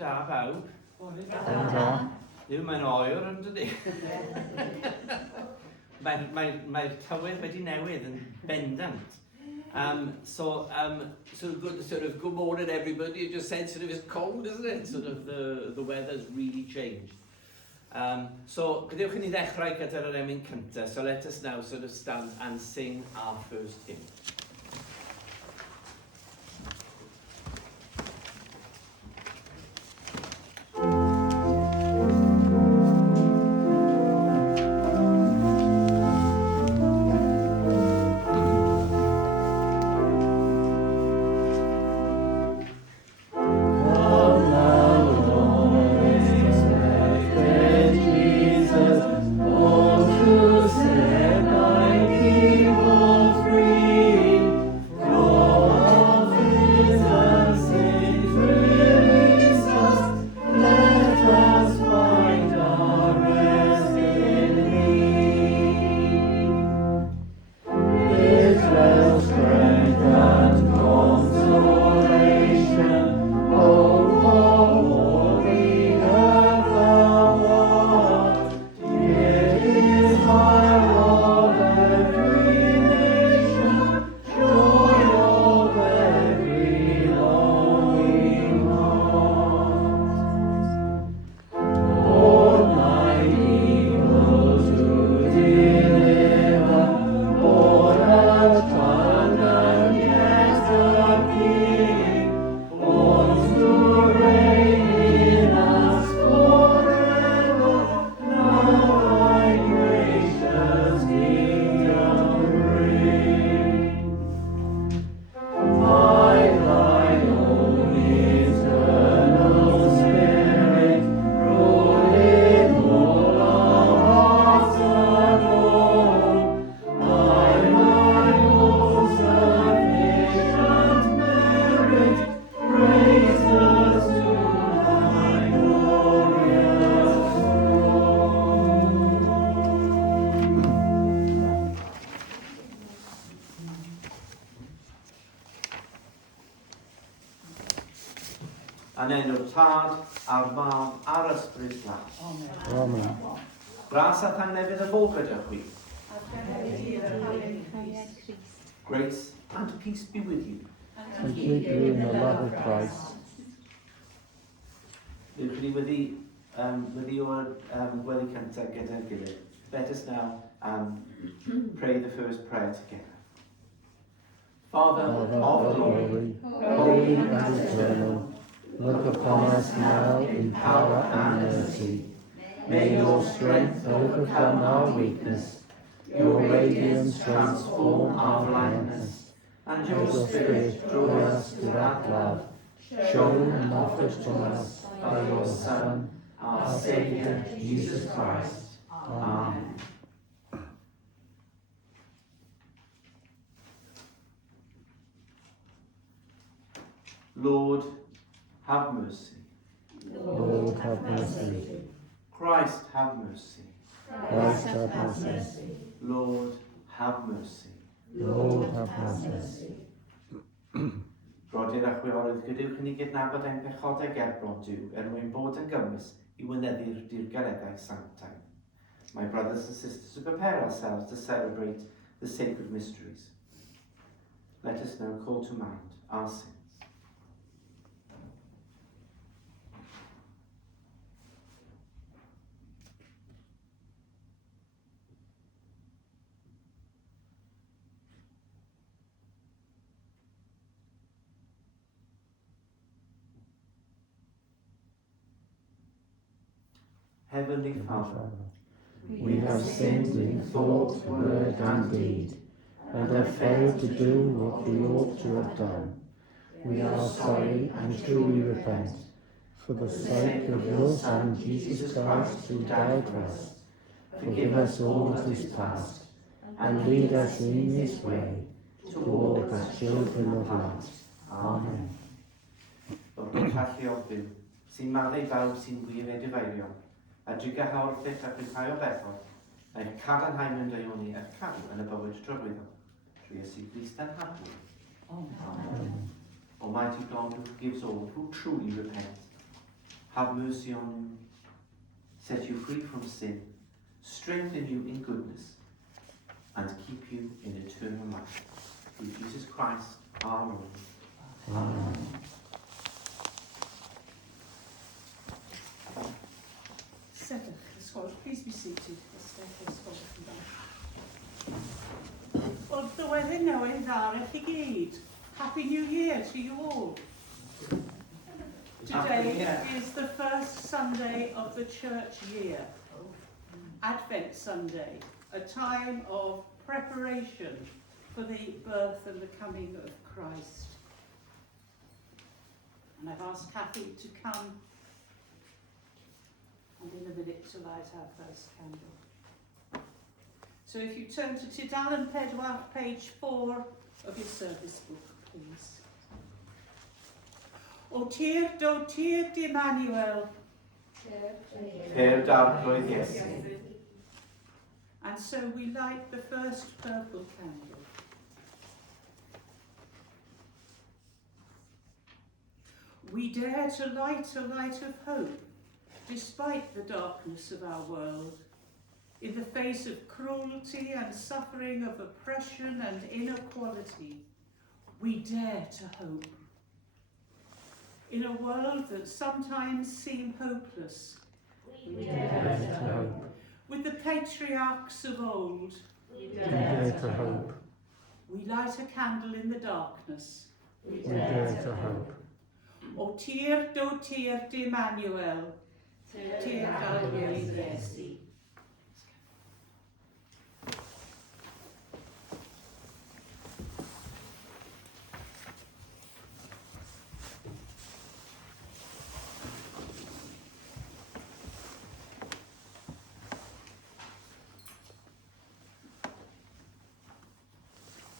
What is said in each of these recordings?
da bawb. Yw, mae'n oer yn dydi. Mae'r tywydd wedi newid yn bendant. So good, sort of good morning everybody. You just said sort of it's cold, isn't it? Sort of the weather's really changed. So gadewch i ni ddechrau gyda'r emyn cyntaf. So let us now sort of stand and sing our first hymn. Yn enw'r Tad, a'r Mab, a'r Ysbryd Glân. Amen. Gras a tangnefydd y fod gyda chwi. Grace and peace be with you. And keep you in the love of Christ. Ywch chi wedi o'r gweddi cyntaf gyda'r gilydd. Let us now pray the first prayer together. Father of glory, holy and eternal, look upon us now in power and mercy. May your strength overcome our weakness, your radiance transform our blindness, and your spirit draw us to that love, shown and offered to us by your Son, our Saviour, Jesus Christ. Amen. Lord, have mercy. Lord, have mercy. Christ, have mercy. Christ, have mercy. Lord, have mercy. Lord, have mercy. Brodyr a chwiorydd, gadewch i ni gydnabod ein pechodau gerbron Duw mwyn bod yn gymys I wynyddu'r dirgareddau sanctaidd. My brothers and sisters, to prepare ourselves to celebrate the sacred mysteries, let us now call to mind our sins. Heavenly Father, we have sinned in thought, word and deed, and have failed to do what we ought to have done. We are sorry and truly repent. For the sake of your Son, Jesus Christ, who died for us, forgive us all that is past, and lead us in this way to walk as children of light. Amen. Lord, Calliog Byw, sy'n maddau bawb sy'n wir ei dyfeiriol, a driga hawrthych a rhyddhau o bethod, neu cadarnhau mewn daioni eich cadw yn y bywyd trwyddol, trwy Iesu Grist yn hadw. Amen. Almighty God, who forgives all who truly repent, have mercy on you, set you free from sin, strengthen you in goodness, and keep you in eternal life. Through Jesus Christ, our Lord. Amen. Second, the scholars, please be seated. The staircase scholars from back. Wrth dywedden newydd ar eich i gyd. Happy New Year to you all. Today is the first Sunday of the church year, Advent Sunday, a time of preparation for the birth and the coming of Christ. And I've asked Kathy to come and in a minute to light our first candle. So if you turn to Llanbedr, page 4 of your service book, please. O tir do tir di Emmanuel. Per d'arglwydd Iesu. And so we light the first purple candle. We dare to light a light of hope, despite the darkness of our world, in the face of cruelty and suffering, of oppression and inequality. We dare to hope. In a world that sometimes seems hopeless, We dare to hope. with the patriarchs of old, We dare to hope. we light a candle in the darkness. We dare to hope. O tir do tir di Emmanuel, tir d'arglwydd Iesu.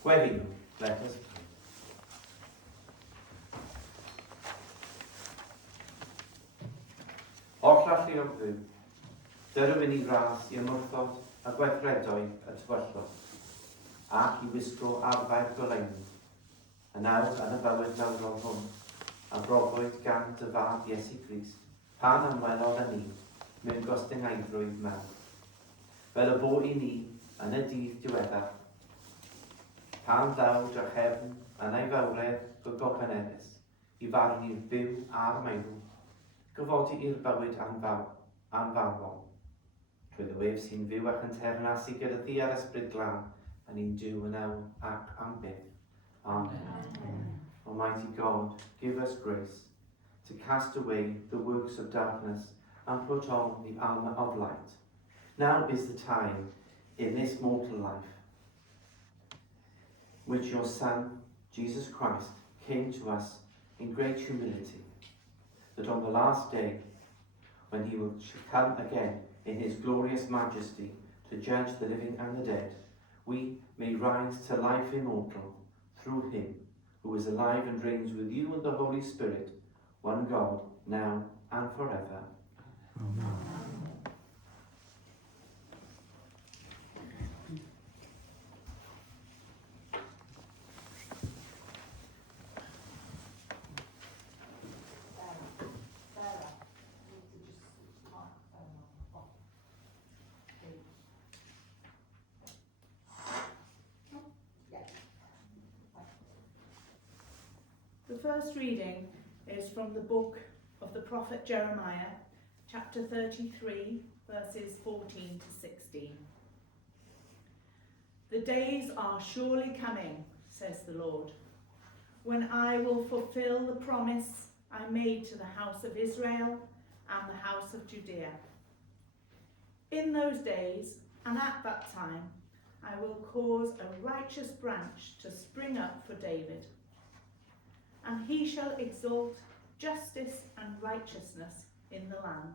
Gweddi, let us pray. O'r llallu o ddiw, dyrwyn i ras i ymwrthod a gweithredoedd y tywyllwch, ac i wisgo arfau'r goleuni, yn nawr yn y bywyd nawrol hwn, a brofwyd gan dy fab Iesu Grist, pan ymwelodd yn ni, mewn gostyngaethrwydd mewn. Fel y bo i ni yn y dydd diweddar, pan ddaw drachefn yn ei fawredd gygopeneddus, i farnu'r byw a'r meddwl, gyfodi i'r bywyd anfarwol. Trwy ddywef sy'n fyw ac yn ternasu gyda thi ar ysbryd glan, yn un Duw yn ewn ac am byth. Amen. Almighty God, give us grace to cast away the works of darkness and put on the armour of light. Now is the time in this mortal life which your Son, Jesus Christ, came to us in great humility, that on the last day, when he will come again in his glorious majesty to judge the living and the dead, we may rise to life immortal through him who is alive and reigns with you and the Holy Spirit, one God, now and forever. Amen. The first reading is from the book of the prophet Jeremiah, chapter 33, verses 14 to 16. The days are surely coming, says the Lord, when I will fulfill the promise I made to the house of Israel and the house of Judea. In those days, and at that time, I will cause a righteous branch to spring up for David, and he shall exalt justice and righteousness in the land.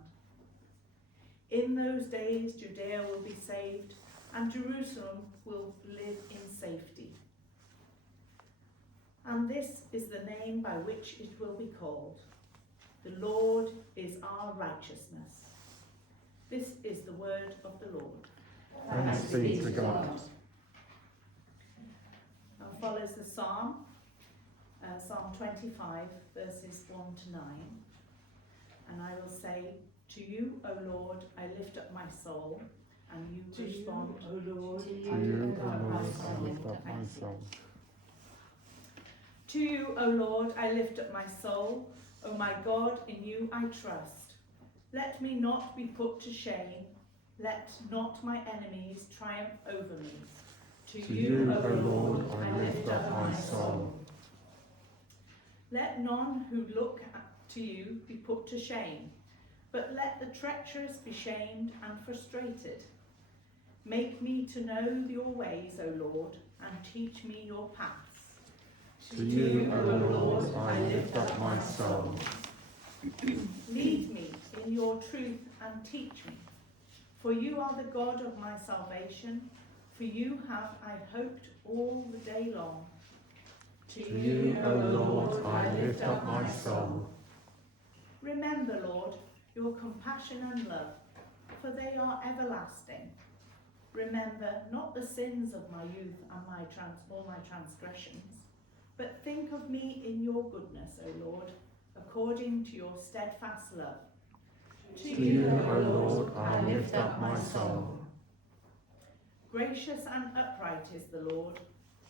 In those days Judea will be saved, and Jerusalem will live in safety. And this is the name by which it will be called: the Lord is our righteousness. This is the word of the Lord. Thanks be to God. Now follows the Psalm, Psalm 25, verses 1 to 9. And I will say, to you, O Lord, I lift up my soul. And you respond, O Lord, To you, O Lord, I lift up my soul. To you, O Lord, I lift up my soul. O my God, in you I trust. Let me not be put to shame. Let not my enemies triumph over me. To you, O Lord, I lift up my soul. Let none who look to you be put to shame, but let the treacherous be shamed and frustrated. Make me to know your ways, O Lord, and teach me your paths. To you, O Lord, I lift up my soul. Lead me in your truth and teach me, for you are the God of my salvation. For you have I hoped all the day long. To you, O Lord, I lift up my soul. Remember, Lord, your compassion and love, for they are everlasting. Remember not the sins of my youth and all my transgressions, but think of me in your goodness, O Lord, according to your steadfast love. To you, O Lord, I lift up my soul. Gracious and upright is the Lord,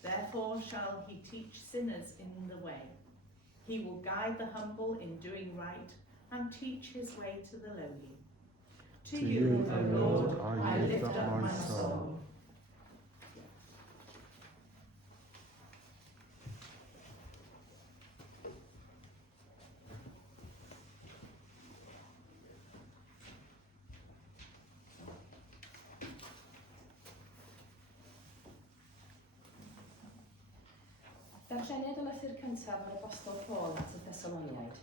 therefore shall he teach sinners in the way. He will guide the humble in doing right and teach his way to the lowly. To you, O Lord, I lift up my soul. Darlleniad y lythyr cyntaf o'r apostol Paul at y Thessaloniaid.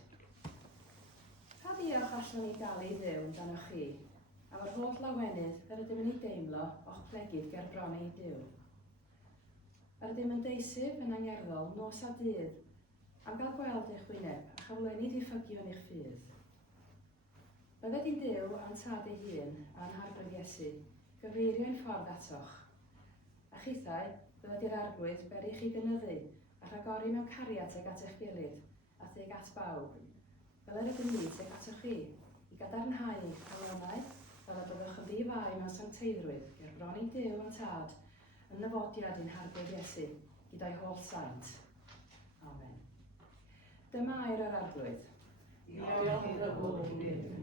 Pa ddiolch allwn ni dalu i Dduw amdanoch chi, am yr holl lawenydd yr ydym yn ei deimlo o'ch plegydd gerbron i Dduw. Yr ydym yn deisif yn angerddol nos a dydd am gael gweld eich wyneb a chyflenwi ddiffygu yn eich ffydd. Bydded i'n Dduw a'n tad ei hun a'n harbyd Iesu, gyfeirio'n ffordd atoch. A chithau, bydded i'r arglwydd ber i chi gynyddu a rhagori mewn cariad ag at eich gilydd, a theg at bawb. Bydded y gymryd ag atoch chi, i gadarnhau eich calonau, fel y byddwch yn ddifau mewn sancteiddrwydd, ger bron i Duw yn tad, yn nyfodiad i'n harbyd Iesu, gyda'i holl saint. Amen. Dyma air yr arglwydd. Diolch iddo fod Duw.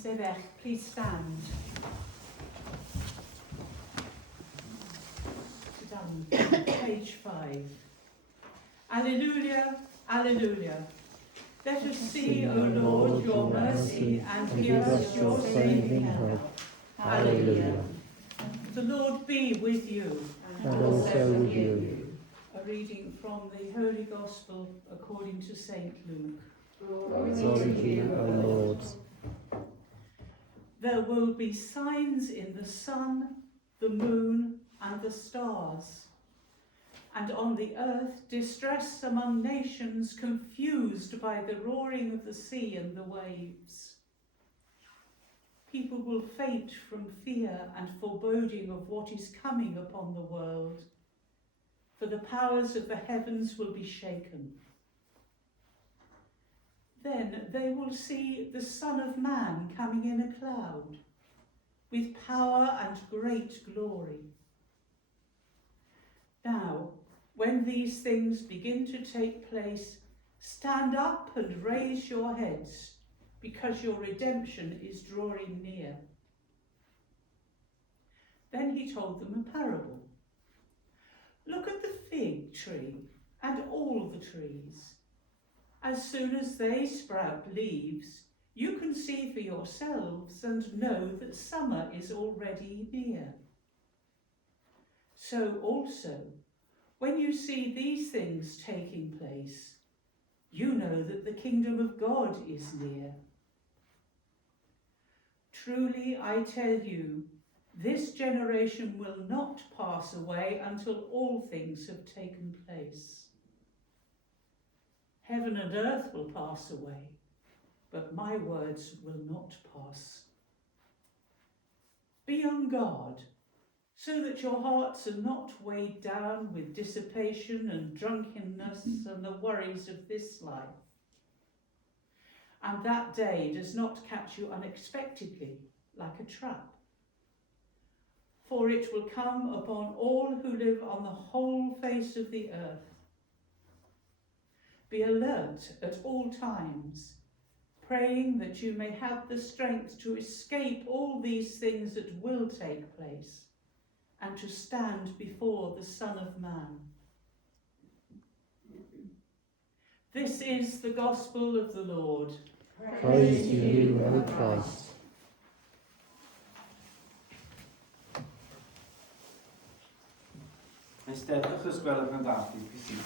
Sefech, please stand. Sit down, page 5. Alleluia, alleluia. Let us see, O Lord, your mercy and give us your saving help. Alleluia. The Lord be with you. And also with you. A reading from the Holy Gospel according to St. Luke. Glory to you, O Lord. There will be signs in the sun, the moon, and the stars. And on the earth, distress among nations, confused by the roaring of the sea and the waves. People will faint from fear and foreboding of what is coming upon the world, for the powers of the heavens will be shaken. Then they will see the Son of Man coming in a cloud, with power and great glory. Now, when these things begin to take place, stand up and raise your heads, because your redemption is drawing near. Then he told them a parable. Look at the fig tree and all the trees. As soon as they sprout leaves, you can see for yourselves and know that summer is already near. So also, when you see these things taking place, you know that the kingdom of God is near. Truly, I tell you, this generation will not pass away until all things have taken place. Heaven and earth will pass away, but my words will not pass. Be on guard, so that your hearts are not weighed down with dissipation and drunkenness and the worries of this life. And that day does not catch you unexpectedly like a trap. For it will come upon all who live on the whole face of the earth. Be alert at all times, praying that you may have the strength to escape all these things that will take place, and to stand before the Son of Man. This is the gospel of the Lord. Praise to you, O Christ. Eisteddwch os gwelwch yn dda, please.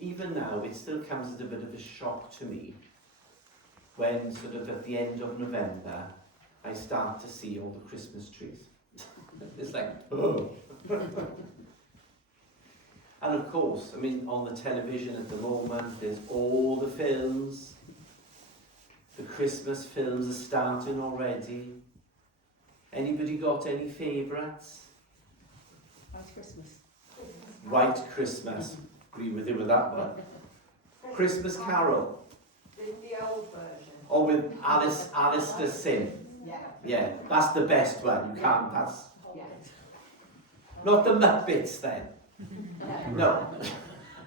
Even now, it still comes as a bit of a shock to me when, sort of at the end of November, I start to see all the Christmas trees. It's like, oh. And of course, I mean, on the television at the moment, there's all the films. The Christmas films are starting already. Anybody got any favourites? White Christmas. White Christmas. Agree with you with that one. Christmas Carol. The old version. Or with Alistair Sim. Yeah. Yeah, that's the best one. You can't, that's... Yeah. Not the Muppets then. No.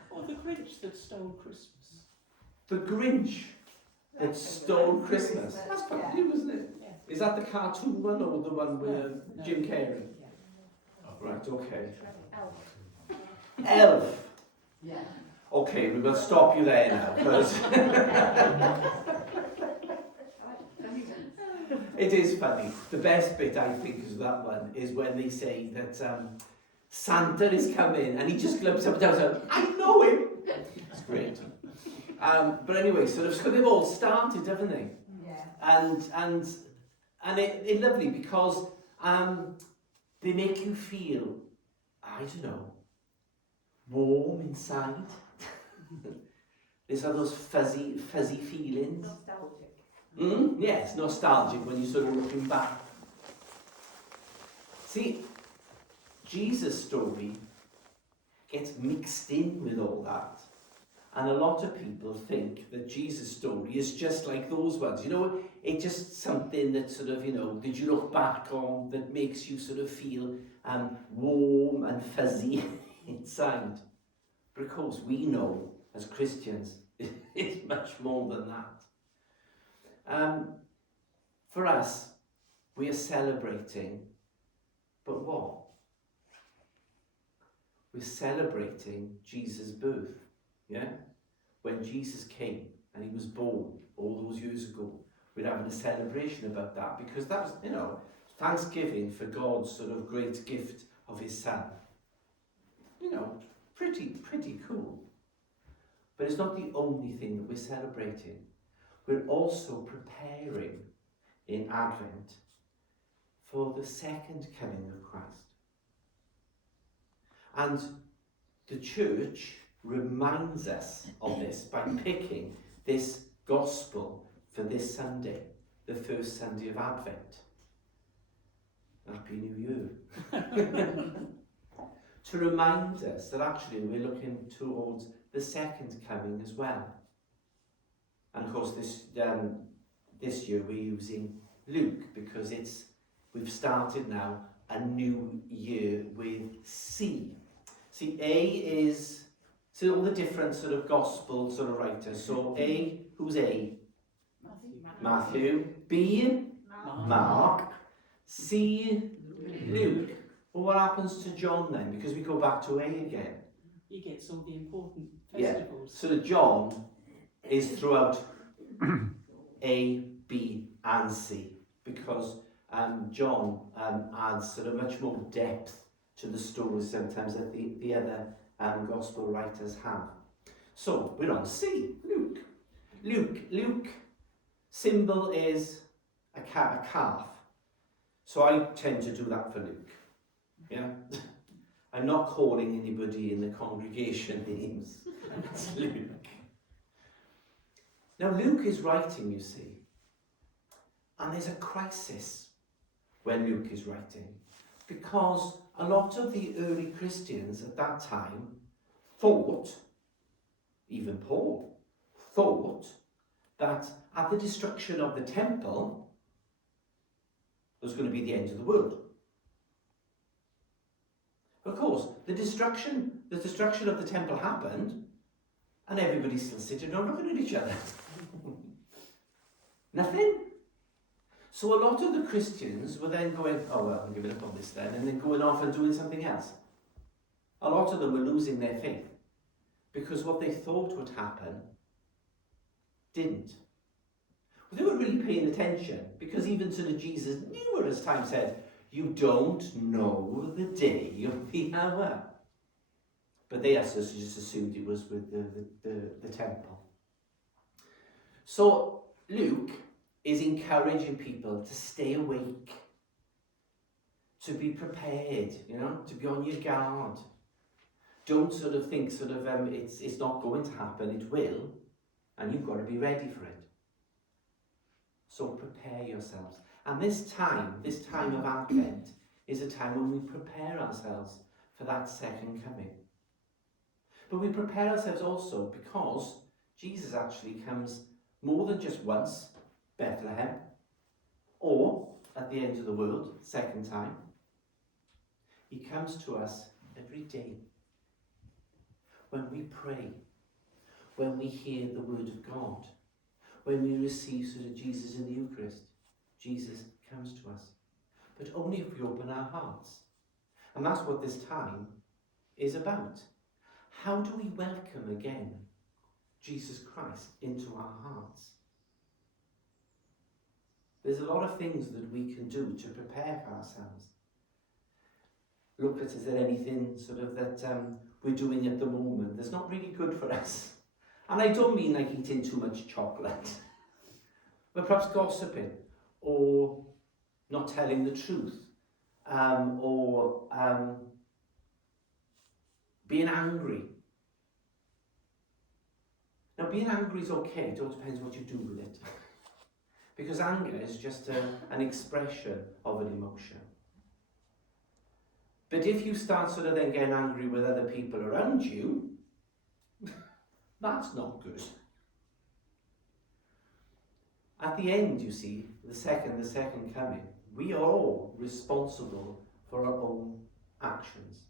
Or the Grinch that stole Christmas. The Grinch that stole Christmas. That's quite new, isn't it? Yeah. Is that the cartoon one or the one with Jim Carrey? Right, okay. Elf. Yeah. Okay, we will stop you there now, because it is funny. The best bit, I think, is that one, is when they say that Santa is coming, and he just glumps up and down and says, I know him! It's great. But anyway, so they've all started, haven't they? Yeah. And it's lovely because they make you feel, I don't know, warm inside. There's those fuzzy feelings. Nostalgic. Yes, nostalgic when you're sort of looking back. See, Jesus' story gets mixed in with all that. And a lot of people think that Jesus' story is just like those ones. You know, it's just something that sort of, you know, that you look back on that makes you sort of feel warm and fuzzy inside. But of course, we know as Christians, it's much more than that. For us, we are celebrating, but what? We're celebrating Jesus' birth, yeah? When Jesus came and he was born all those years ago, we're having a celebration about that because that was, you know, thanksgiving for God's sort of great gift of his son. You know, pretty cool. But it's not the only thing that we're celebrating. We're also preparing in Advent for the second coming of Christ. And the church reminds us of this by picking this gospel for this Sunday, the first Sunday of Advent. Happy New Year. To remind us that actually we're looking towards the second coming as well. And of course this year we're using Luke because we've started now a new year with C. See, A is So all the different sort of gospel sort of writers. So A, who's A? Matthew. B, Mark. C, Luke. Well, what happens to John then? Because we go back to A again. He gets all the important Yeah. festivals. So John is throughout A, B and C. Because John adds sort of much more depth to the stories sometimes that the other gospel writers have. So we're on C, Luke. Luke symbol is a calf. So I tend to do that for Luke. Yeah. I'm not calling anybody in the congregation names. It's Luke. Now Luke is writing, you see, and there's a crisis when Luke is writing, because a lot of the early Christians at that time thought, even Paul, thought that at the destruction of the temple was going to be the end of the world. Of course, the destruction of the temple happened, and everybody's still sitting around looking at each other. Nothing. So a lot of the Christians were then going, oh well, I'm giving up on this then, and then going off and doing something else. A lot of them were losing their faith, because what they thought would happen didn't. Well, they weren't really paying attention, because even sort of Jesus knew at his time said, you don't know the day or the hour. But they just assumed it was with the temple. So Luke is encouraging people to stay awake, to be prepared, to be on your guard. Don't sort of think it's not going to happen, it will, and you've got to be ready for it. So prepare yourselves. And this time of Advent, is a time when we prepare ourselves for that second coming. But we prepare ourselves also because Jesus actually comes more than just once, Bethlehem, or at the end of the world, second time. He comes to us every day. When we pray, when we hear the word of God, when we receive sort of Jesus in the Eucharist, Jesus comes to us. But only if we open our hearts. And that's what this time is about. How do we welcome again Jesus Christ into our hearts? There's a lot of things that we can do to prepare ourselves. Look at, is there anything sort of that we're doing at the moment that's not really good for us? And I don't mean like eating too much chocolate, but perhaps gossiping, or not telling the truth, or being angry. Now, being angry is okay, it all depends what you do with it. Because anger is just an expression of an emotion. But if you start sort of then getting angry with other people around you, that's not good. At the end, you see, the second coming, we are all responsible for our own actions.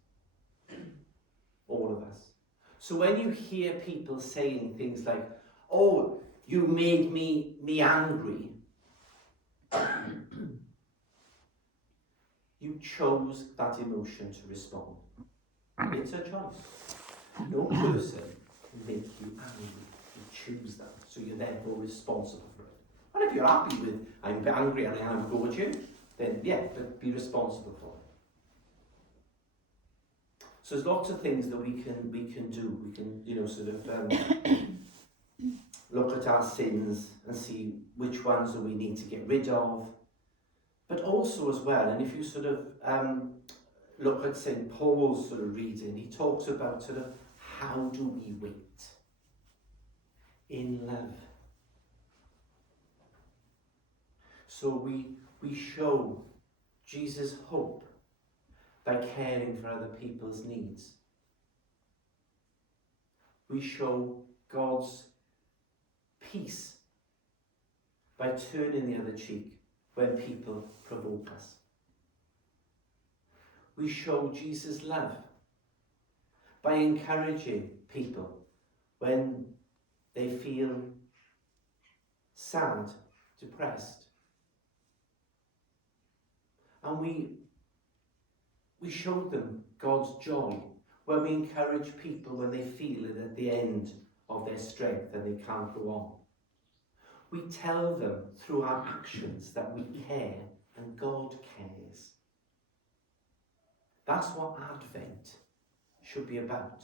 All of us. So when you hear people saying things like, oh, you made me angry, you chose that emotion to respond. It's a choice. No person can make you angry. You choose that. So you're therefore responsible for it. And if you're happy with, I'm angry and I have to go with you, then yeah, but be responsible for it. So there's lots of things that we can do. We can, sort of look at our sins and see which ones that we need to get rid of. But also as well, and if you sort of look at St. Paul's sort of reading, he talks about sort of how do we wait in love. So we show Jesus' hope by caring for other people's needs. We show God's peace by turning the other cheek when people provoke us. We show Jesus' love by encouraging people when they feel sad, depressed. And we show them God's joy when we encourage people when they feel it at the end of their strength and they can't go on. We tell them through our actions that we care and God cares. That's what Advent should be about.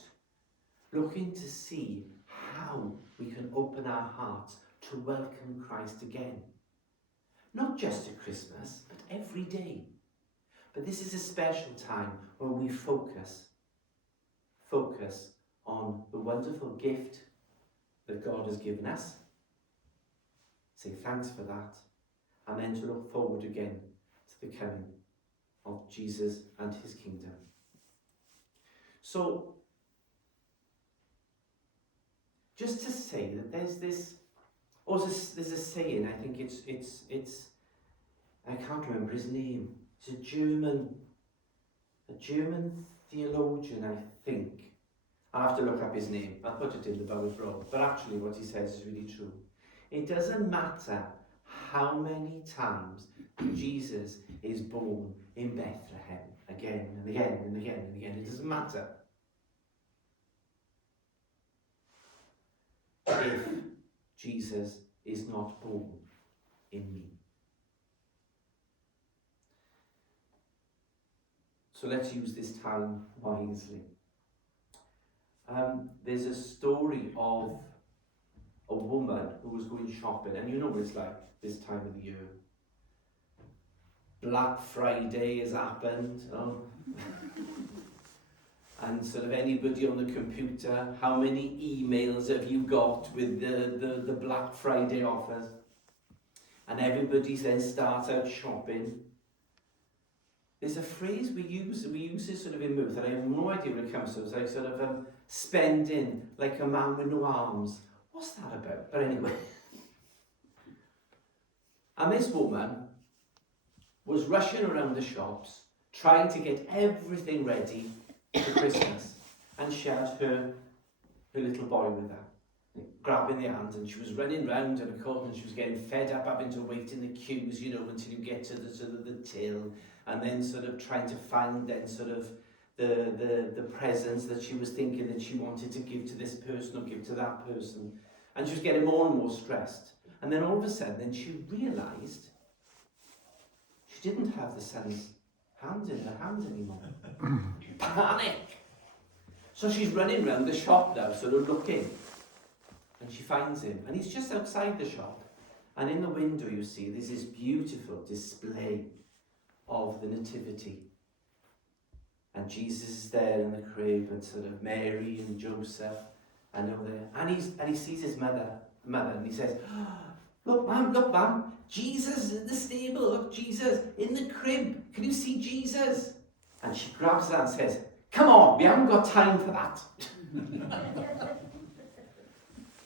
Looking to see how we can open our hearts to welcome Christ again. Not just at Christmas, but every day. But this is a special time when we focus on the wonderful gift that God has given us. Say thanks for that. And then to look forward again to the coming of Jesus and his kingdom. So, just to say that there's a saying, I think it's I can't remember his name. It's a German theologian, I think. I'll have to look up his name. I'll put it in the Bowers Road. But actually what he says is really true. It doesn't matter how many times Jesus is born in Bethlehem, again and again and again and again. It doesn't matter. If Jesus is not born in me. So let's use this time wisely. There's a story of a woman who was going shopping, and you know what it's like this time of the year. Black Friday has happened, and sort of anybody on the computer, how many emails have you got with the Black Friday offers? And everybody then starts out shopping. There's a phrase we use this sort of in Muth, and I have no idea where it comes from. It's like sort of spending like a man with no arms. What's that about? But anyway. And this woman was rushing around the shops, trying to get everything ready for Christmas. And she had her little boy with her, grabbing the hand, and she was running round, and of course, she was getting fed up having to wait in the queues, you know, until you get to the till. And then sort of trying to find then sort of the presents that she was thinking that she wanted to give to this person or give to that person. And she was getting more and more stressed. And then all of a sudden, then she realised she didn't have the son's hand in her hand anymore. Panic! So she's running around the shop now, sort of looking. And she finds him. And he's just outside the shop. And in the window, you see, there's this beautiful display of the Nativity. And Jesus is there in the crib, and sort of Mary and Joseph, and over there. And he sees his mother, and he says, look, ma'am, Jesus in the stable, look, Jesus in the crib. Can you see Jesus? And she grabs that and says, come on, we haven't got time for that.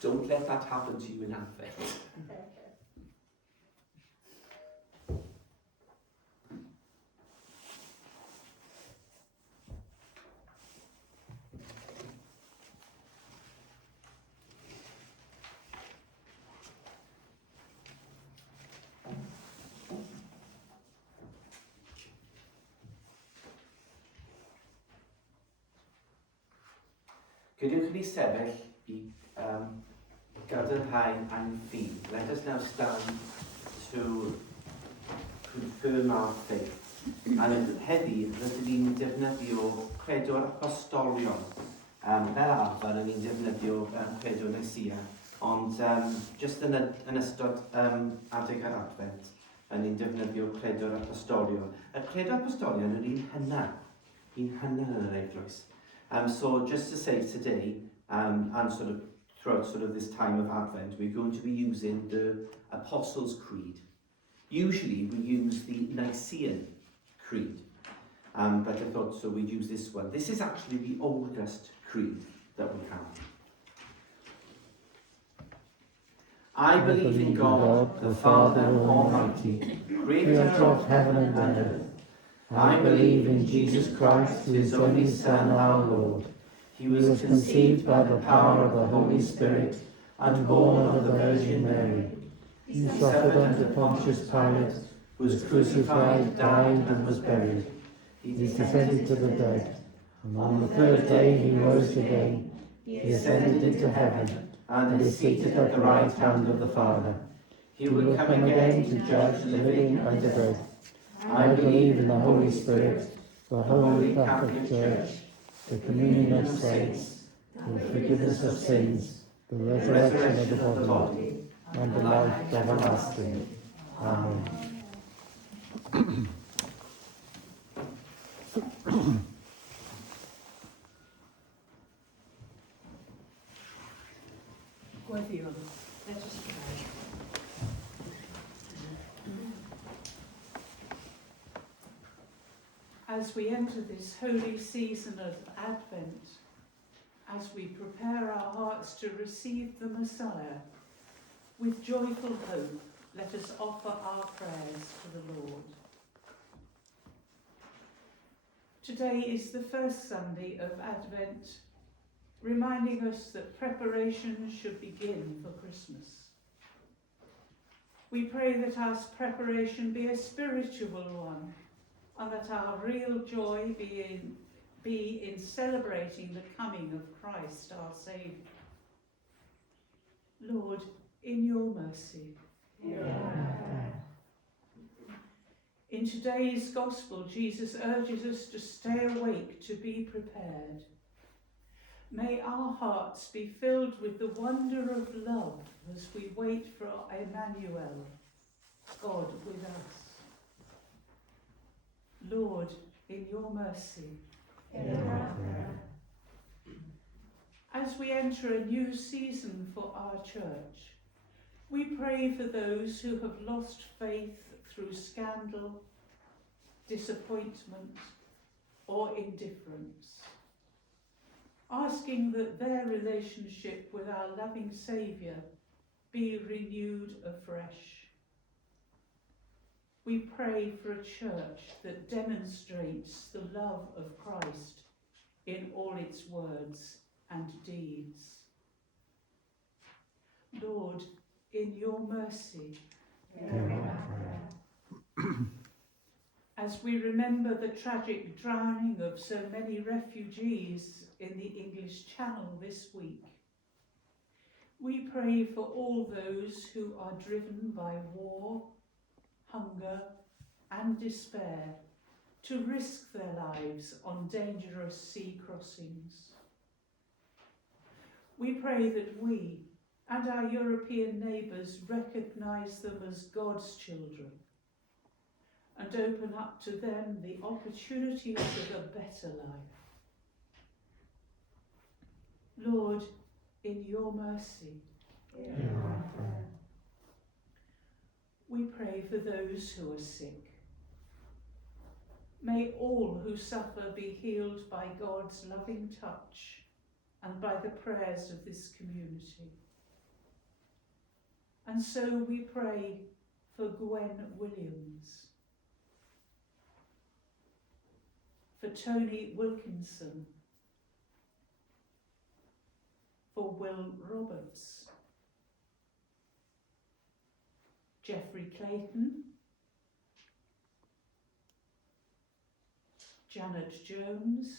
Don't let that happen to you in Advent. Gydwch ni sefyll I gadarnhau ein ffydd. Let us now stand to confirm our faith. And heddi, rydyn ni'n defnyddio credo'r apostolion. Fel arfer, ni'n defnyddio credo'r Nesia. Ond just yn ystod adeg ar Advent, ni'n defnyddio credo'r apostolion. Y credo'r apostolion yn un hynna yn yr eglwys. So just to say today, and sort of throughout sort of this time of Advent, we're going to be using the Apostles' Creed. Usually we use the Nicene Creed, but I thought so we'd use this one. This is actually the oldest creed that we have. I believe in God, the Father Almighty, creator of heaven and earth. I believe in Jesus Christ, his only Son, our Lord. He was conceived by the power of the Holy Spirit and born of the Virgin Mary. He suffered under Pontius Pilate, was crucified, died, and was buried. He descended to the dead. And on the third day he rose again. He ascended into heaven and is seated at the right hand of the Father. He will come again to judge the living and the dead. I believe in the Holy Spirit, the Holy Catholic Church, the communion of saints, the forgiveness of sins, the resurrection of the body, and the life everlasting. Amen. Gweddiol. Let us pray. As we enter this holy season of Advent, as we prepare our hearts to receive the Messiah, with joyful hope, let us offer our prayers to the Lord. Today is the first Sunday of Advent, reminding us that preparations should begin for Christmas. We pray that our preparation be a spiritual one, and that our real joy be in celebrating the coming of Christ, our Saviour. Lord, in your mercy. In today's Gospel, Jesus urges us to stay awake, to be prepared. May our hearts be filled with the wonder of love as we wait for Emmanuel, God with us. Lord, in your mercy. As we enter a new season for our church, we pray for those who have lost faith through scandal, disappointment, or indifference, asking that their relationship with our loving Saviour be renewed afresh. We pray for a church that demonstrates the love of Christ in all its words and deeds. Lord, in your mercy. As we remember the tragic drowning of so many refugees in the English Channel this week, we pray for all those who are driven by war, hunger, and despair to risk their lives on dangerous sea crossings. We pray that we and our European neighbours recognise them as God's children and open up to them the opportunities of a better life. Lord, in your mercy. We pray for those who are sick. May all who suffer be healed by God's loving touch and by the prayers of this community. And so we pray for Gwen Williams, for Tony Wilkinson, for Will Roberts, Geoffrey Clayton, Janet Jones,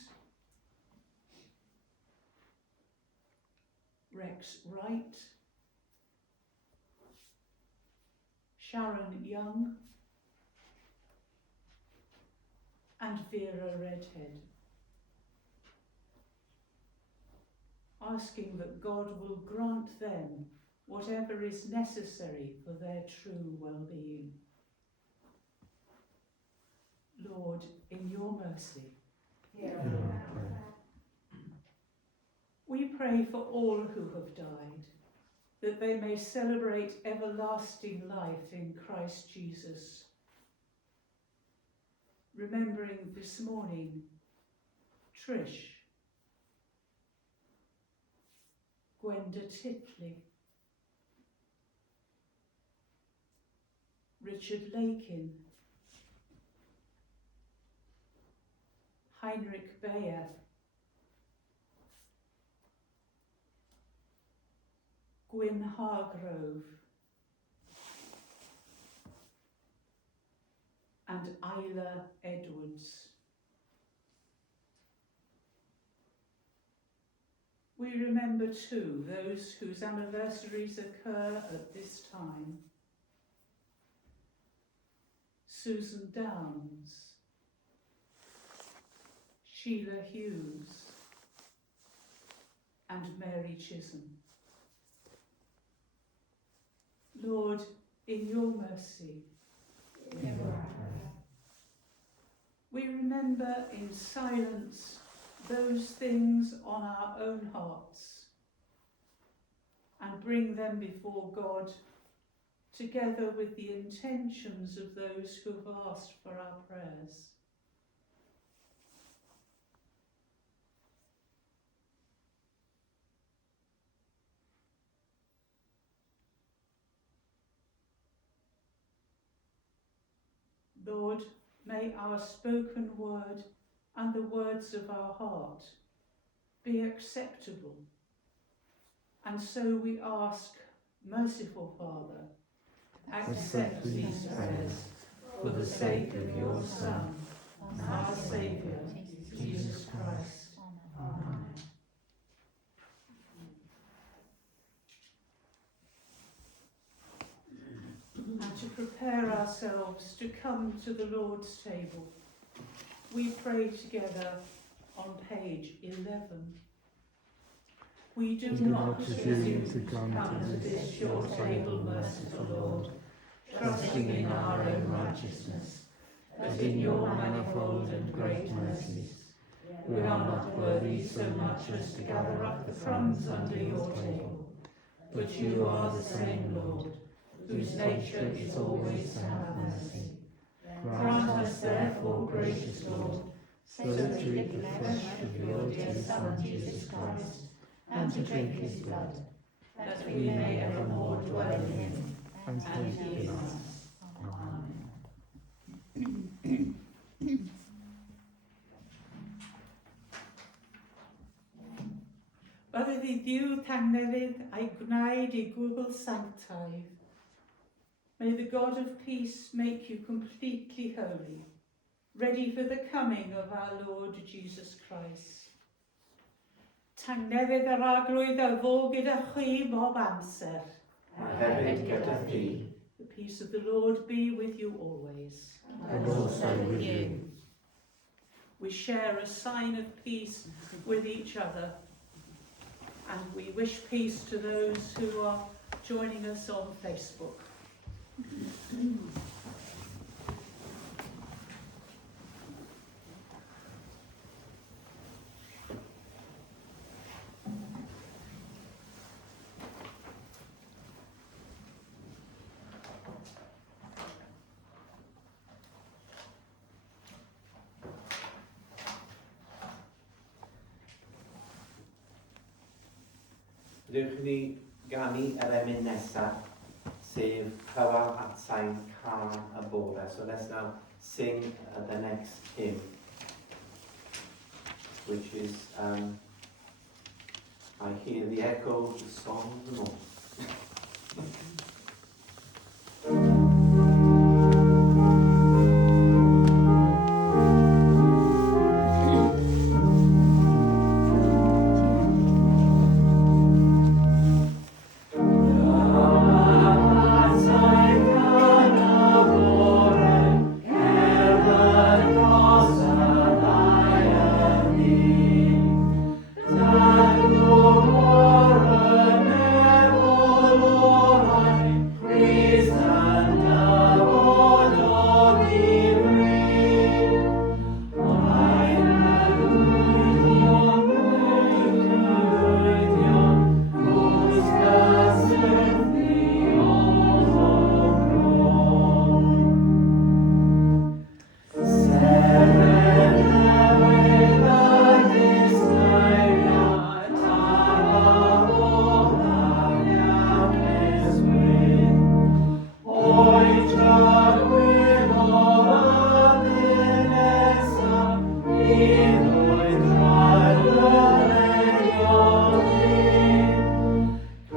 Rex Wright, Sharon Young, and Vera Redhead, asking that God will grant them whatever is necessary for their true well-being. Lord, in your mercy. We pray for all who have died, that they may celebrate everlasting life in Christ Jesus. Remembering this morning Trish, Gwenda Titley, Richard Lakin, Heinrich Bayer, Gwyn Hargrove, and Isla Edwards. We remember too those whose anniversaries occur at this time. Susan Downs, Sheila Hughes, and Mary Chisholm. Lord, in your mercy, we remember in silence those things on our own hearts and bring them before God, together with the intentions of those who have asked for our prayers. Lord, may our spoken word and the words of our heart be acceptable. And so we ask, merciful Father, accept these prayers for the sake of your Son, our Saviour, Jesus Christ. Amen. And to prepare ourselves to come to the Lord's table, we pray together on page 11. We do not presume to come to this your table, merciful Lord, trusting in our own righteousness, but in your manifold and great mercies. We are not worthy so much as to gather up the crumbs under your table, but you are the same Lord, whose nature is always to have mercy. Grant us therefore, gracious Lord, so to eat the flesh of your dear Son, Jesus Christ, and to drink his blood, that we may evermore dwell in him, and he in us. Amen. Byddai Dduw tangnefydd a'i gwneud I gwbl sanctaidd. May the God of peace make you completely holy, ready for the coming of our Lord Jesus Christ. Tangnefydd yr arglwydd a fo gyda chi bob amser. A hefyd gyda thi. The peace of the Lord be with you always. And also with you. We share a sign of peace with each other, and we wish peace to those who are joining us on Facebook. Rydych ni ganu yr emyn nesaf, sef Cyfal Atsain Can y Bore. So let's now sing the next hymn, which is I hear the echo of the song of the Lord.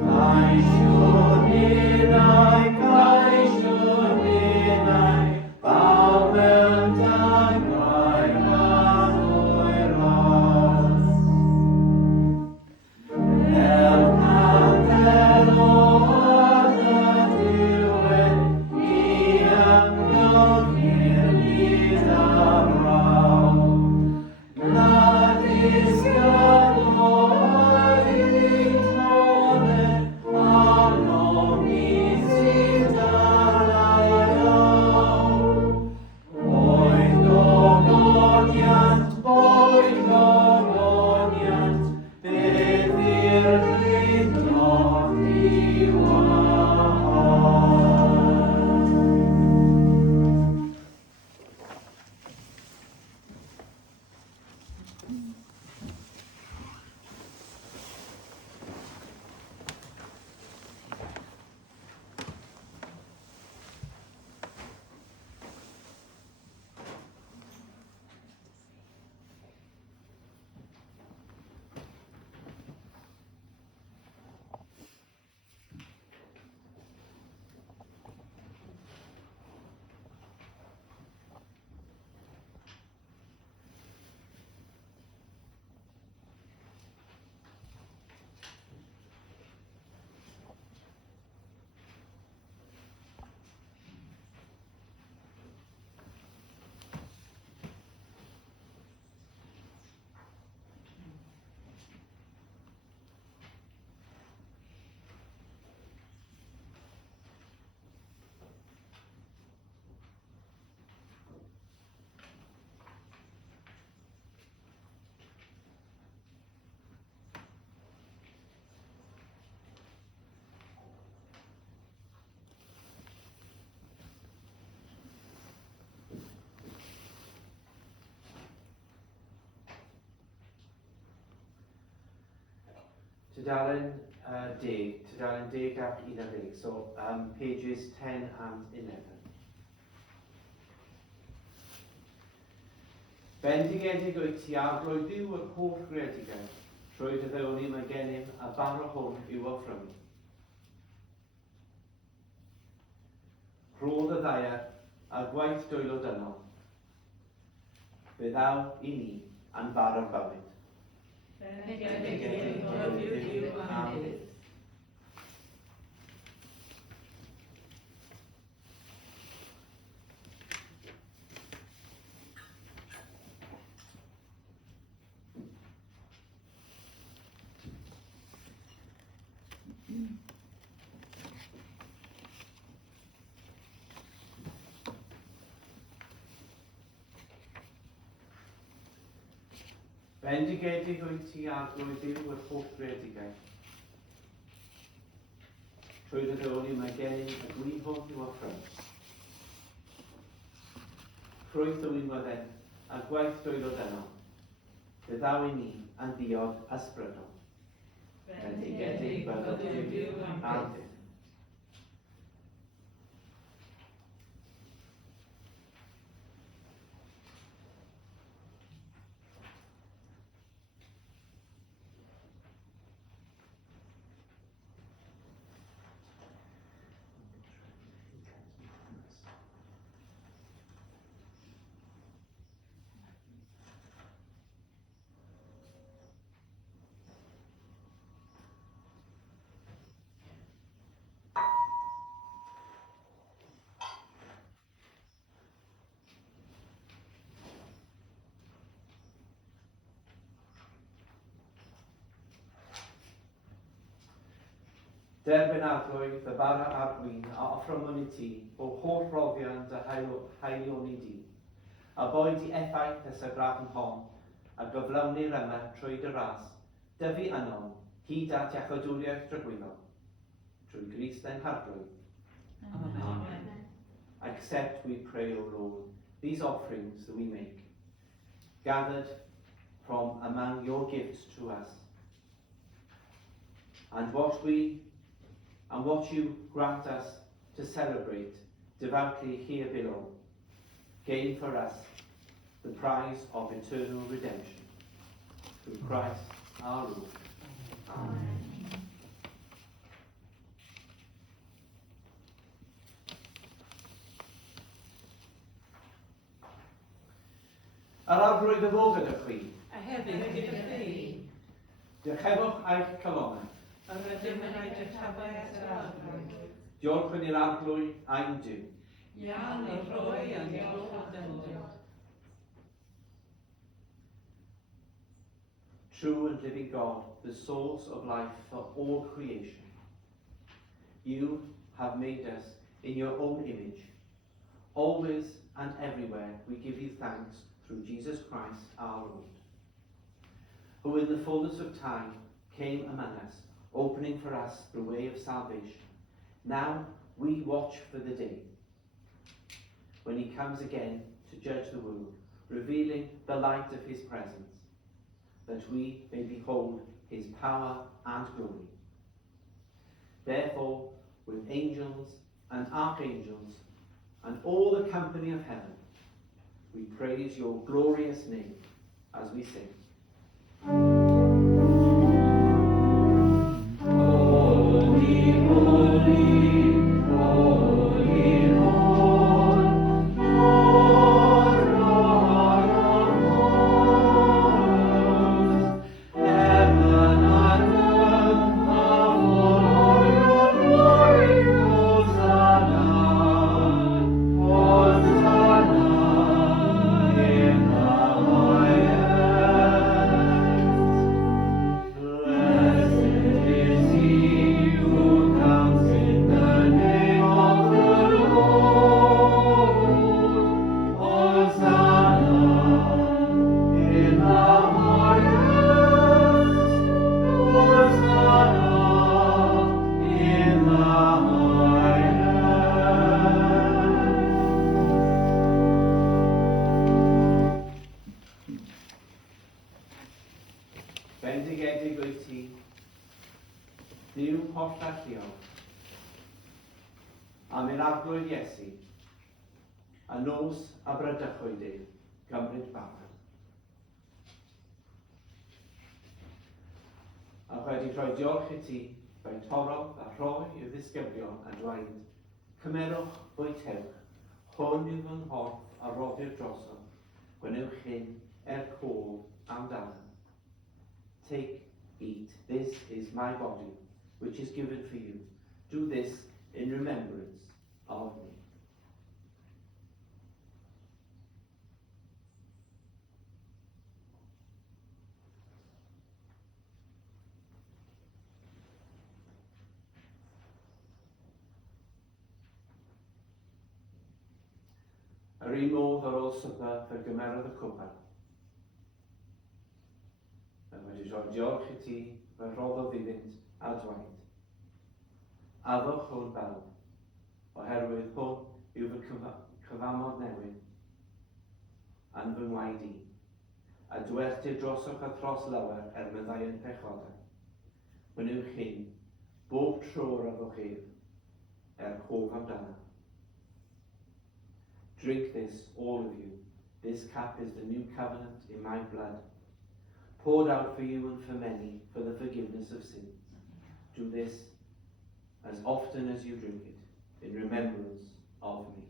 I Tudalen 10, tudalen 10 ac 11, so pages 10 and 11. Bendigedig wyt ti arglwydd yw yr holl gredigau, trwy dy ddewn i mae gennym a barra hwn yw offrymu. Rhodd y ddaiar a gwaith dwylo dynol, fe ddaw i ni yn bar'r bywyd. Amen. Bendigedig wyt ti arglwydd yw yr holl gredigau. Trwy dy ddewn i mae gennym y gwyn hwn yw offrym. Ffrwyth o unwedden a gwaith dwylo dynol. Fe ddaw i ni yn ddiod ysbrydol. Bendigedig byddwch Duw am byth. Derbyn arglwydd y bara a'r gwyn a offrymwn i ti o holl roddiant a haelion i di, a boed i effaith ys y graf yn hon a gyflawni'r yma trwy dy ras, dyfu ynom hyd at iachadwriaeth dragwyddol, trwy Grist ein harglwydd. Amen. Accept, we pray, O Lord, these offerings that we make, gathered from among your gifts to us, and what you grant us to celebrate devoutly here below, gain for us the prize of eternal redemption. Through Christ our Lord. Amen. Yr arglwydd y fod gyda chi. A hefyd gyda chi, Dyrchefwch eich calonau. yr ydym yn ei dychafau at yr arglwydd. Diolch yn i'r arglwydd a'n Duw. Iawn i rhoi a diolch o dyndod. True and living God, the source of life for all creation. You have made us in your own image. Always and everywhere we give you thanks through Jesus Christ our Lord, who in the fullness of time came among us, opening for us the way of salvation. Now we watch for the day when he comes again to judge the world, revealing the light of his presence, that we may behold his power and glory. Therefore, with angels and archangels and all the company of heaven, we praise your glorious name as we sing. holl lleol. Am ein arglwydd Iesu, a nos a bradychwyd ei, gymryd barod. A wedi rhoi diolch i ti, fe'n toro a rhoi i'w ddisgyblion a dweud, cymerwch bwytewch, hwn yw fy nghorff a roddir drosodd, gwenewch hyn cof amdano. Take, eat, this is my body, which is given for you. Do this in remembrance of me. Yr un modd ar ôl swper fe gymerodd y cwpan. Fe wedi rhoi diolch i ti fe rhoddodd iddynt a dweud. Addwch hwn bawb, oherwydd hwn yw fy cyfamod newydd yn fy ngwaed i, a dwerthir droswch a thros lawer meddai yn pechodau. Gwenewch hyn bob tro ar fwch ef cof amdano. Drink this, all of you. This cup is the new covenant in my blood, poured out for you and for many for the forgiveness of sins. Do this as often as you drink it, in remembrance of me.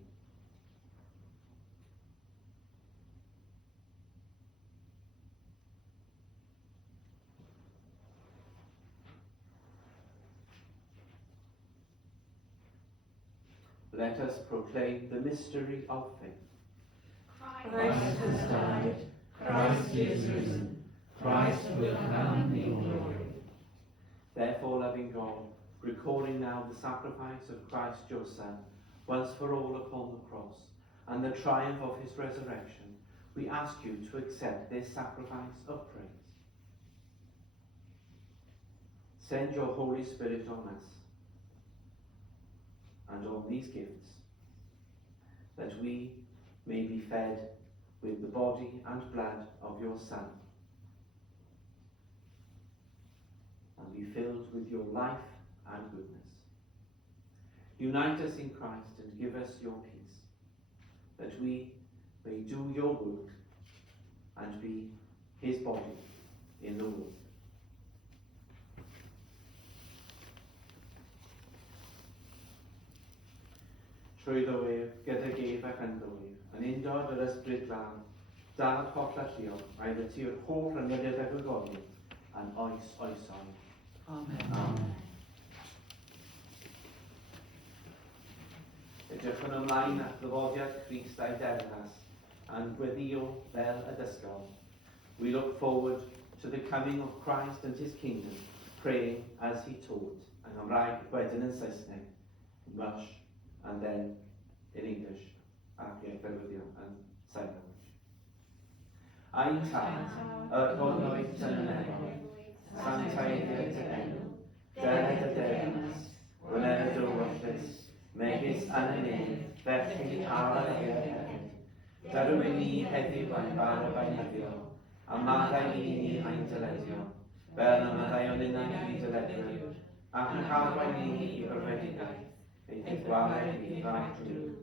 Let us proclaim the mystery of faith. Christ has died, Christ is risen, Christ will come in glory. Therefore, loving God, recalling now the sacrifice of Christ your Son, once for all upon the cross, and the triumph of his resurrection, we ask you to accept this sacrifice of praise. Send your Holy Spirit on us, and on these gifts, that we may be fed with the body and blood of your Son, and be filled with your life and goodness. Unite us in Christ and give us your peace, that we may do your work and be his body in the world. Trwy ddwyf, gyda gef ac yn ddwyf, yn undod yr ysbryd glân, dad holl alluol, a iddo ti'r holl rynnyddedd a gwygoliaeth, yn oes oesoedd. Amen. Amen. Edrych yn ymlaen at ddyfodiad Christ a'i dernas, a'n gweddio fel y dysgol. We look forward to the coming of Christ and his kingdom, praying as he taught, yn Gymraeg, wedyn yn Saesneg, in Welsh, and then in English, ac Berwyddio yn sign language. Ein tad, hwnnwyd yn y nefoedd, sanctaidd yn enw, dered y dernas, wyneb y dywyllus, megis yn y nef, felly ar y hefyd. Dyrwyn ni heddiw yn barod a'i nyddio, a maddau ni a'n dyledio, fel y maddau o'n unau i dyledwyr, ac yn harwain ni i orfedigaeth, ei gwared i ddau drwg,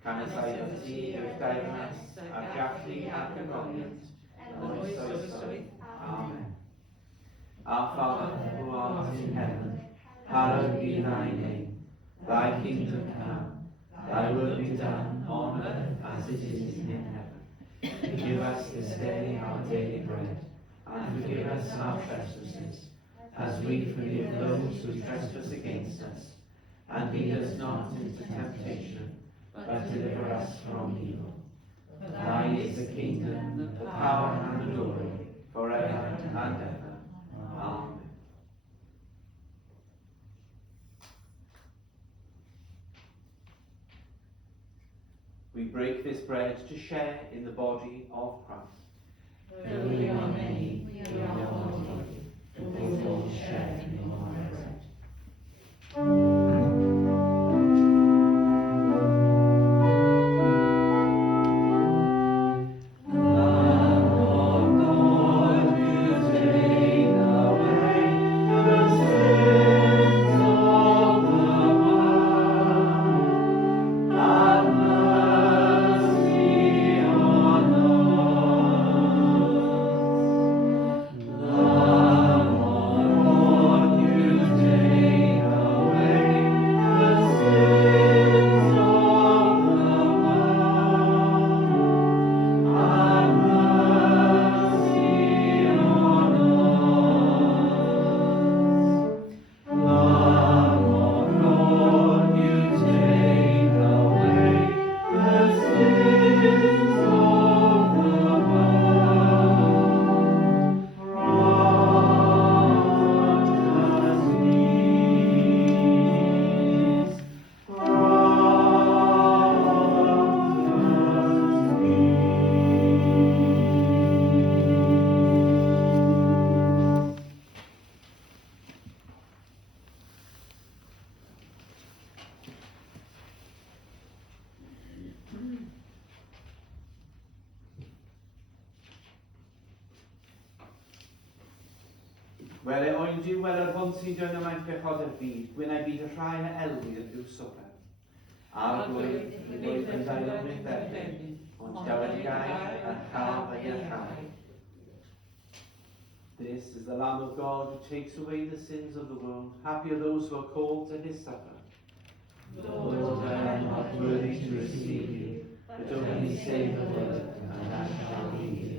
canesau o ti yw'r deyrnas, a gallu ac ygoniant, yn oes oesoedd. Amen. Our Father, who art in heaven, hallowed be thy name. Thy kingdom come, thy will be done on earth as it is in heaven. Give us this day our daily bread, and forgive us our trespasses, as we forgive those who trespass against us. And lead us not into temptation, but deliver us from evil. For thine is the kingdom, the power, and the glory, forever and ever. Amen. We break this bread to share in the body of Christ. Though we are many, we are one body, and we all share in one bread. Take away the sins of Diw wel ar hwn sy'n dweud yma'n pechod y byd, gwynau byd y rhai yn elwi yn rhyw sopen. A'r gwyd yn dweud yn ddael yn ei ddefnydd, ond dewed i gael yn lladd ei rhai. This is the Lamb of God who takes away the sins of the world. Happy are those who are called to his supper. Lord, I am not worthy to receive you, but only say the word, and I shall be healed.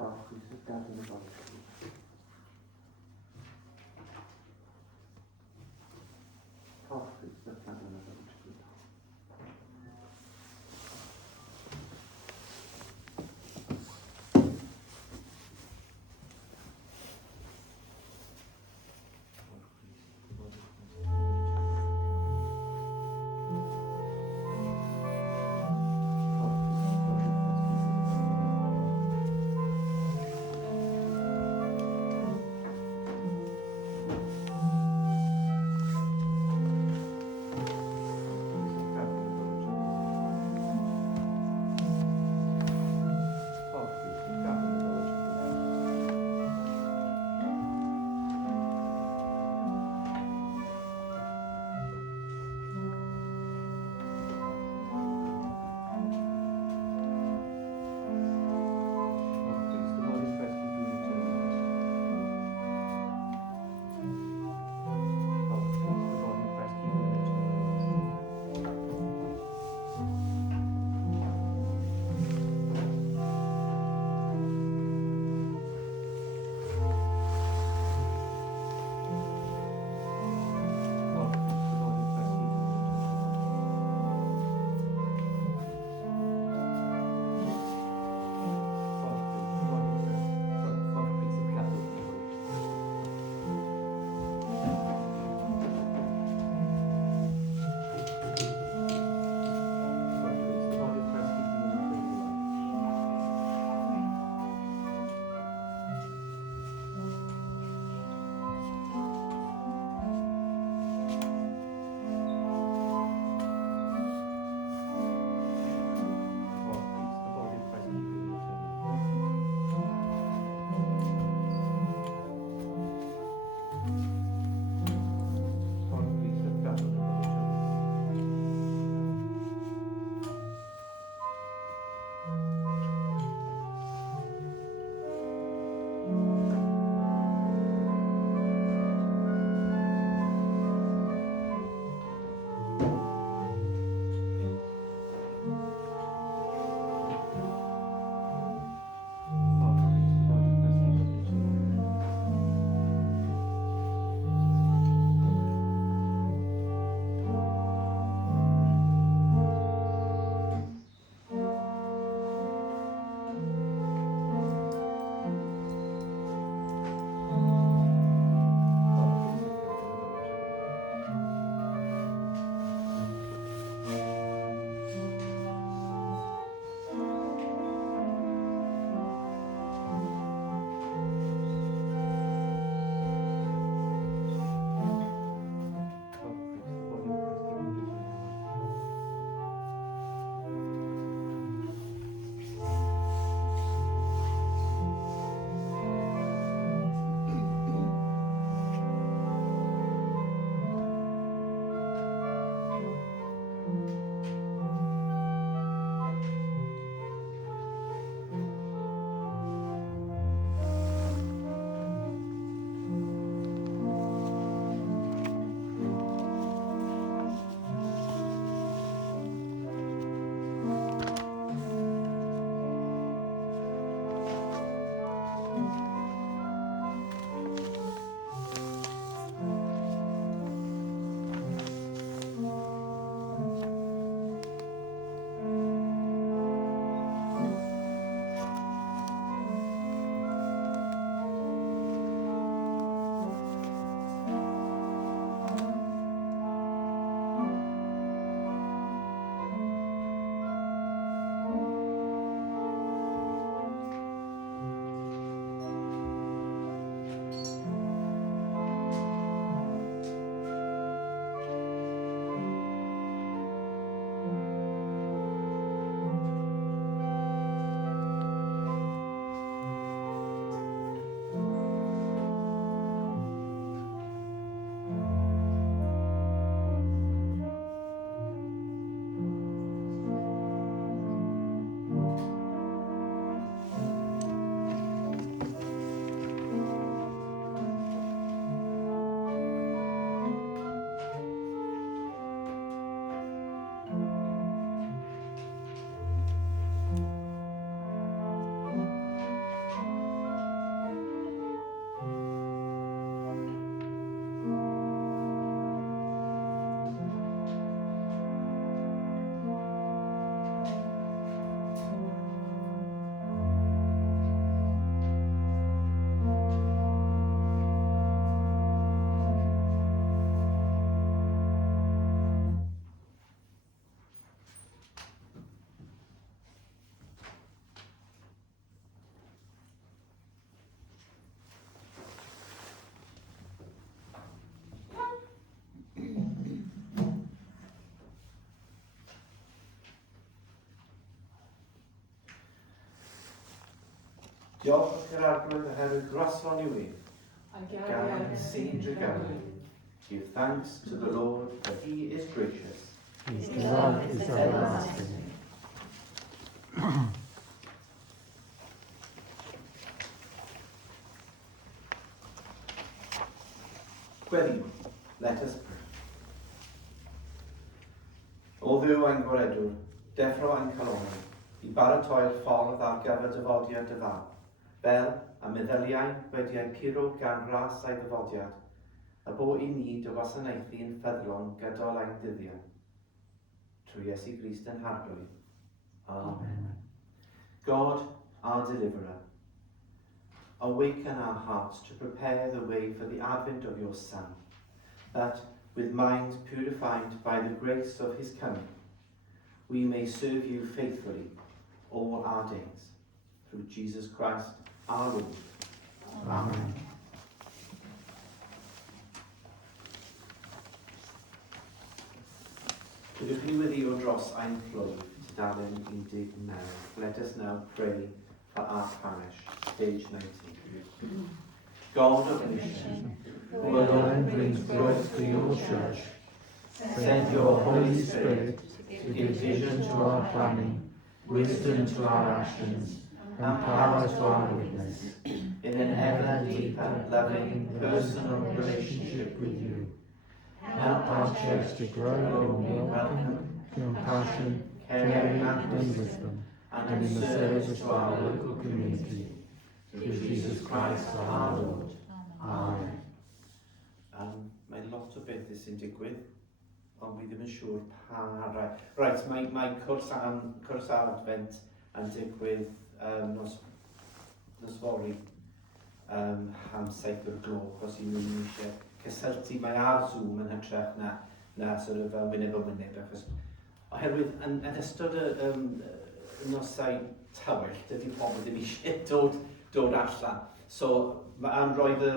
Coffee sydd gadw yn y bol. Coffee sydd gadw yn y bol. Diolch o'ch yr arglwydd oherwydd grason yw ef. Gan sy'n driganu. Give thanks to the Lord, for he is gracious. His love is everlasting. Gweddiw, let us pray. O ddiw ein gwaredwr, deffro ein calonau, i baratoi'r ffordd ar gyfer dyfodiad y fab, fel a meddyliau wedi eu puro gan ras a'i ddyfodiad, a bo i ni dy wasanaethu yn ffyddlon gydol ein dyddiau. Trwy Iesu Grist yn harglwydd. Amen. God, our deliverer, awaken our hearts to prepare the way for the advent of your Son, that, with minds purified by the grace of his coming, we may serve you faithfully all our days. Through Jesus Christ, our Lord. Amen. Rydych chi wedi o dros ein clwyf, tudalen 19. Let us now pray for our parish, page 19. God of mission, who alone brings growth to your church, send your Holy Spirit to give vision to our planning, wisdom to our actions, and power to our witness, in an ever deeper, loving, personal relationship with you. Help our church to grow in welcome, compassion, caring, and wisdom, and in the service to our local community. Through Jesus Christ our Lord. Amen. Mae lot o bethau sy'n digwydd, ond wi ddim yn siŵr pa... Right, mae cwrs ar Advent yn digwydd nos fory am 7 o'r gloch, os yw nhw'n eisiau cysylltu. Mae ar Zoom yn hytrach na sort of wyneb o wyneb, achos oherwydd yn ystod y nosau tywyll, dydy pobl ddim eisiau dod allan. So, mae'n roedd y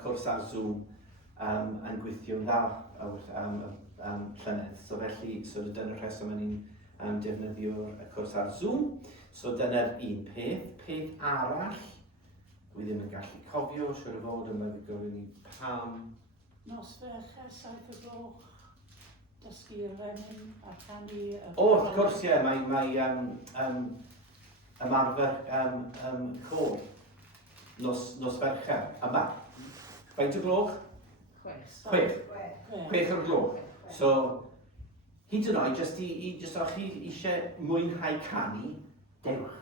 cwrs ar Zoom yn gweithio'n dda llynedd. So felly, dyna'r rheswm yn ni'n defnyddio'r cwrs ar Zoom. So dyna'r un peth. Peth arall, wi ddim yn gallu cofio, siwr o fod yma fi gofyn i pam. Nos Fercher, 7 o'r gloch, dysgu'r lenin a canu... O, wrth gwrs, ie, mae ymarfer côr. Nos Fercher, yma. Faint o gloch? 6 o'r gloch. So, hyd yn oed, jyst o'ch chi eisiau mwynhau canu, dewch.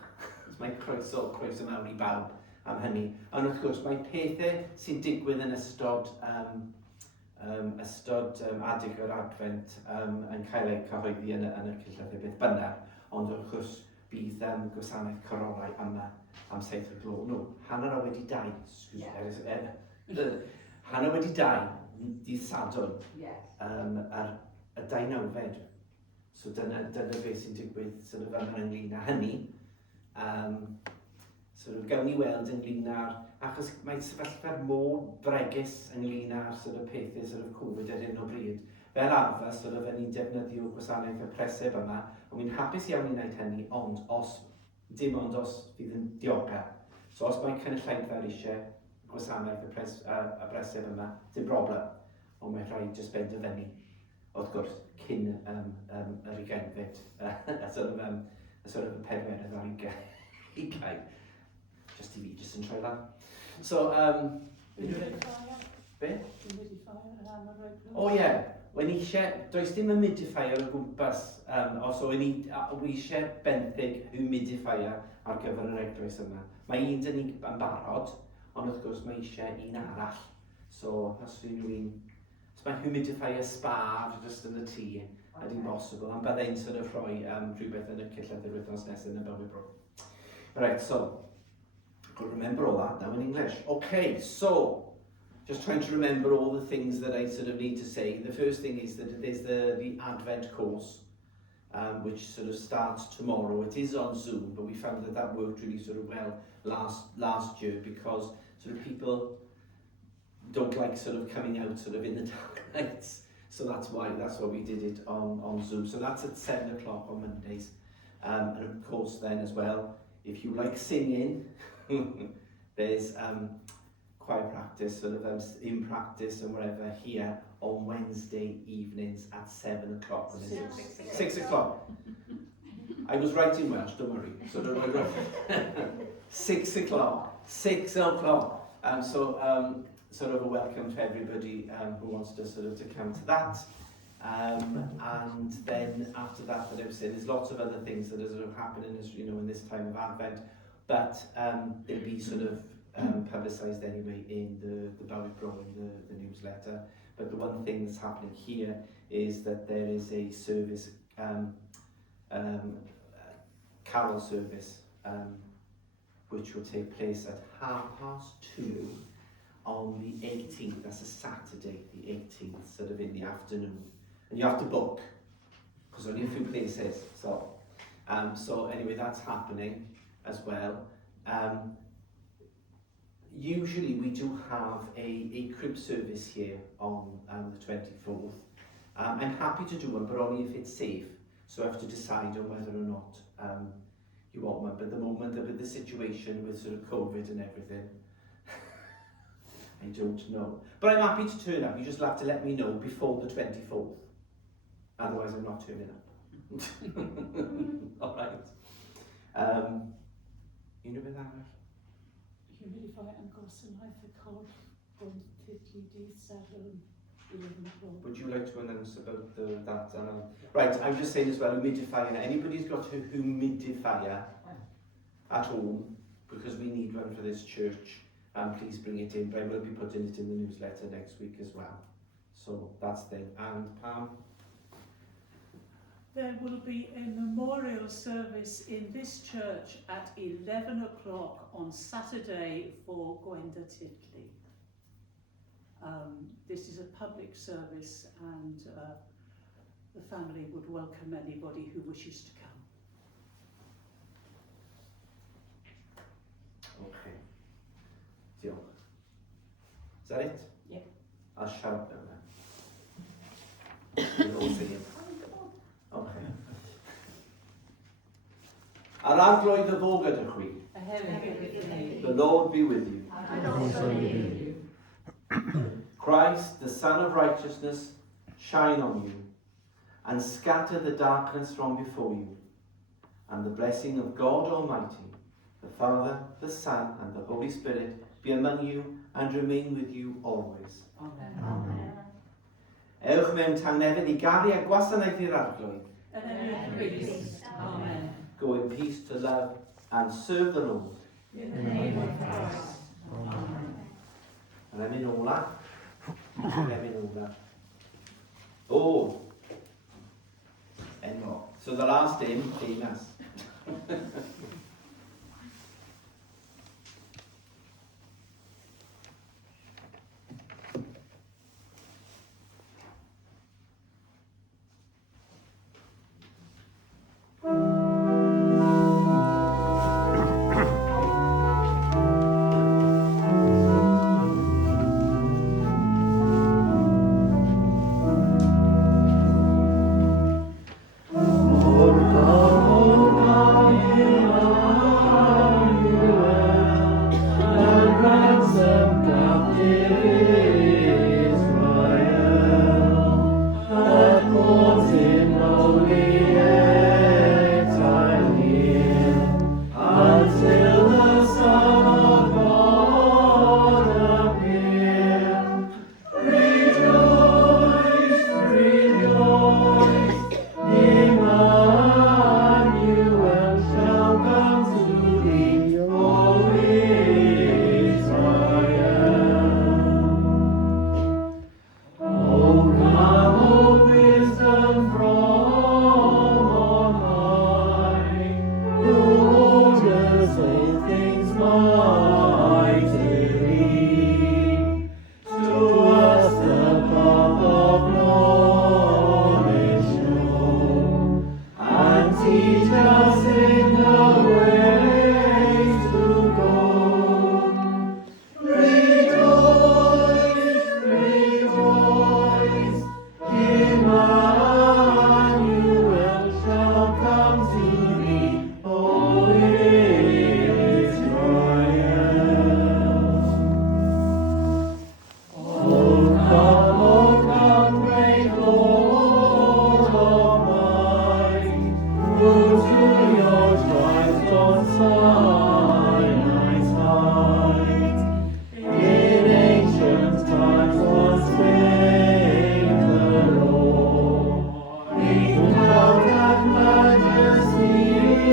Mae'n croeso mawr i bawb am hynny. Ond wrth gwrs, mae pethau sy'n digwydd yn ystod adeg o'r Advent yn cael eu cyhoeddi yn y cylchlythyr beth bynnag. Ond wrth gwrs, bydd gwasanaeth corolau yma am 7 o'r gloch. No, hanner o wedi 2. Hanner wedi 2, dydd Sadwrn, ar y 19. So dyna beth sy'n digwydd yma ynglyn â hynny. Gawn ni weld ynglyn â'r... Achos mae sefyllfa'r mor bregus ynglyn â'r pethau Covid ar hyn o bryd. Fel arfer, yn ni'n defnyddio gwasanaeth y preseb yma, ond mi'n hapus iawn i wneud hynny, ond dim ond os fydd yn diogel. So os mae cynulleidfa eisiau gwasanaeth y preseb yma, dim broblem. Ond mae rhaid jyst benderfynu, wrth gwrs, cyn yr ugainfed, y pedwerydd ar 20. Just i fi, just yn troi lan. So, be? O ie, wen eisiau, does dim humidifier o gwmpas, so wen eisiau benthyg humidifier ar gyfer yr eglwys yma. Mae un dyn ni yn barod, ond wrth gwrs mae eisiau un arall. So, os rhywun, mae humidifier sbar just yn y tŷ, ydy'n bosibl, ond byddai'n rhoi rhywbeth yn y cylchlythyr wythnos nesaf yn y Bywyd Bro. Right, so, I'll remember all that now in English. Okay, so, just trying to remember all the things that I need to say. The first thing is that there's the Advent course, which starts tomorrow. It is on Zoom, but we found that worked really well last year because people don't like coming out in the dark nights. So that's why we did it on Zoom. So that's at 7 o'clock on Mondays. And of course then as well, if you like singing, there's choir practice, sort of in practice and whatever here on Wednesday evenings at 7 o'clock. 6 o'clock. I was right in Welsh, don't worry. Sort of 6 o'clock. 6 o'clock. Sort of a welcome to everybody who wants to sort of to come to that. And then after that, I was saying, there's lots of other things that are sort of happening, as you know, in this time of Advent, but they'll be sort of publicised anyway in the BroArdudwy, in the newsletter. But the one thing that's happening here is that there is a service, carol service, which will take place at 2:30 on the 18th. That's a Saturday, the 18th, sort of in the afternoon. And you have to book, because only a few places. So anyway, that's happening as well. Usually we do have a crib service here on the 24th. I'm happy to do one, but only if it's safe. So I have to decide on whether or not you want one. But at the moment, with the situation with sort of COVID and everything, I don't know. But I'm happy to turn up. You just have to let me know before the 24th. Otherwise, I'm not turning up. All right. You know beth arall? Humidify and gwasanaeth y corff ond tydlu dydd Sadwrn 11 o'clock. Would you like to announce about that? Right, I'm just saying as well, humidifier. Anybody's got a humidifier at home, because we need one for this church, please bring it in. But I will be putting it in the newsletter next week as well. So that's the thing. And Pam? There will be a memorial service in this church at 11 o'clock on Saturday for Gwenda Titley. This is a public service, and the family would welcome anybody who wishes to come. Okay. Diolch. Is that it? Yeah. I'll shout now then. You're all singing. Okay. Ar arglwydd y fo gyda chwi. The Lord be with you. And also with you. Christ, the Son of Righteousness, shine on you and scatter the darkness from before you. And the blessing of God Almighty, the Father, the Son, and the Holy Spirit be among you and remain with you always. Amen. Amen. Ewch mewn tangnefedd I garu a gwasanaeth i'r arglwydd. Amen. Go in peace to love and serve the Lord. In the name of Christ. Amen. And I'm in all that. Oh. Enmo. So the last hymn, famous. Oh, God, you are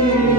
Amen.